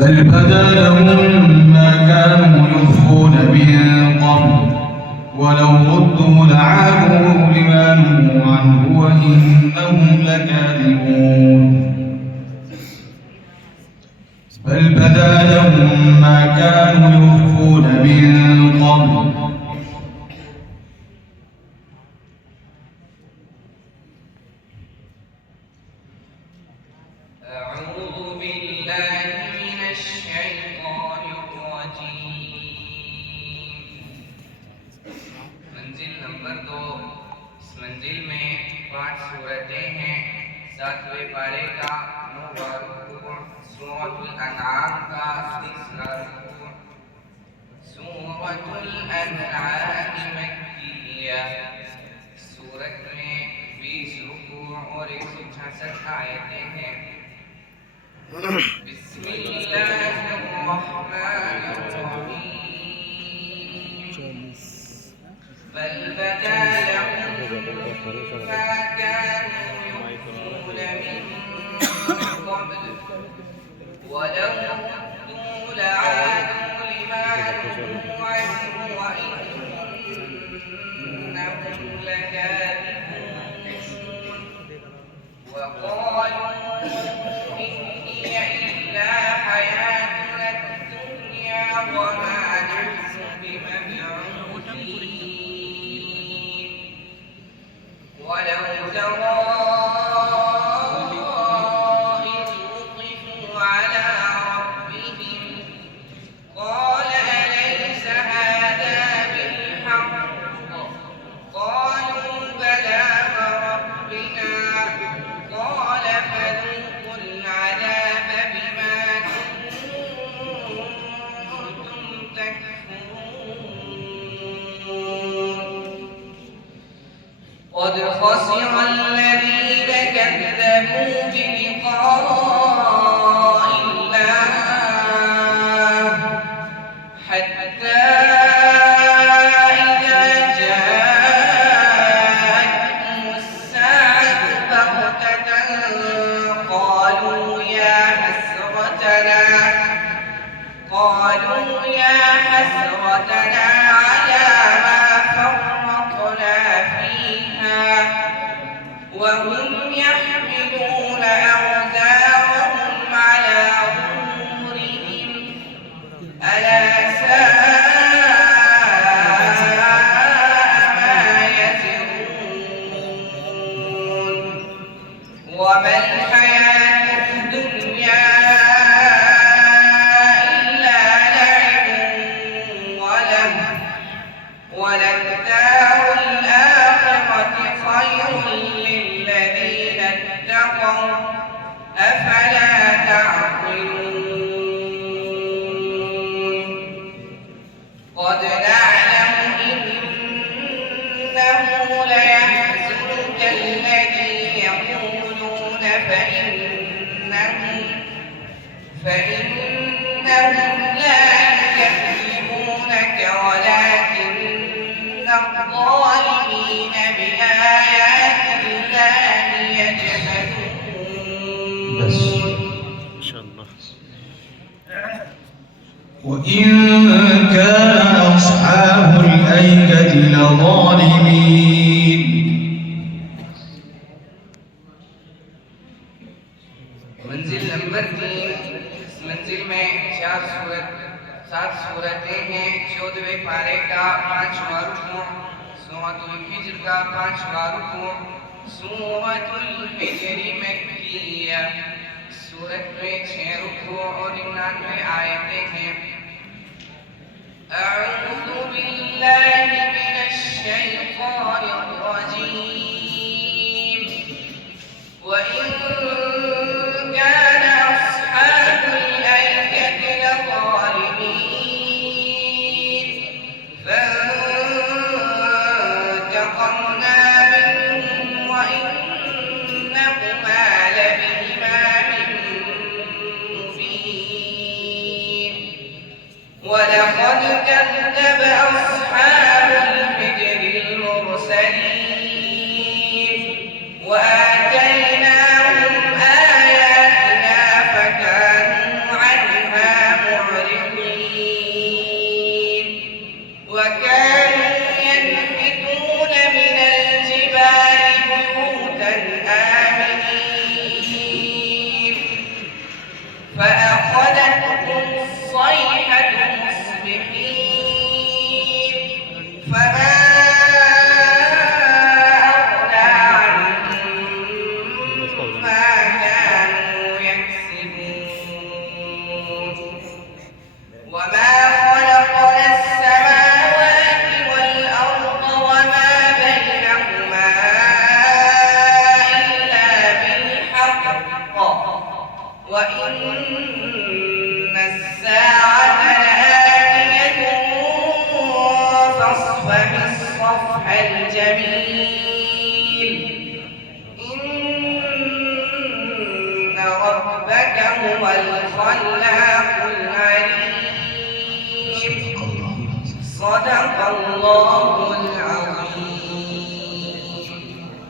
بل بدا لهم ما كانوا يخفون من قبل ولو ردوا لعادوا لما نهوا عنه وإنهم لكاذبون بل بدا لهم ما كانوا يخفون من قبل मंजिल में 5 सूरतें हैं। 7वें पारे का 9वां रुकू, सूरतुल अनआम का 30वां रुकू, सूरतुल अनआम मक्किया, सूरत में 20 रुकू और 166 आयतें हैं। बिस्मिल्लाहिर्रहमानिर्रहीम बल बदा लहुम ما كانوا يخفون من قبل ولو ردوا لعادوا لما نهوا عنه وإنهم لكاذبون وقالوا إن هي إلا حياتنا الدنيا وما نحن بمبعوثين ولو ترى إذ وقفوا على ربهم قال أليس هذا بالحق قالوا بلى وربنا قال فذوقوا العذاب بما كنتم تكفرون قد خسر الذين كذبوا بلقاء الله حتى إذا جاءتهم الساعة بغتة قالوا يا حسرتنا على ما فرطنا فيها وهم يحملون أوزارهم على ظهورهم ألا ساء ما يزرون وما الحياة الدنيا إلا لعب ولهو وللدار الآخرة خير للذين اتقوا أفلا تعقلون قد نعلم إنه ليحزنك الذي يقولون فإنهم لا يكذبونك ولكن الظالمين بآيات الله يجحدون إن شاء الله. وإن كان أصحاب الأيكة لظالمين मंजिल नंबर 3 इस मंजिल में 7 सूरतें हैं। 14वें पारे का 5वां रुकू, सूरतुल हिज्र का 5वां रुकू, सूरतुल हिज्र मक्किया, सूरत में 6 रुकू और 99 आयतें हैं। अऊज़ु बिल्लाहि मिनश शैतानिर रजीम वइन ولقد كذب أصحاب الحجر المرسلين فأخذتهم الصيحة مصبحين فما أغنى عنهم ما كانوا يكسبون وما خلقنا السماوات والأرض وما بينهما إلا بالحق وإن الساعة لآتية فاصفح الصفح الجميل إن ربك هو الخلاق العليم صدق الله العظيم.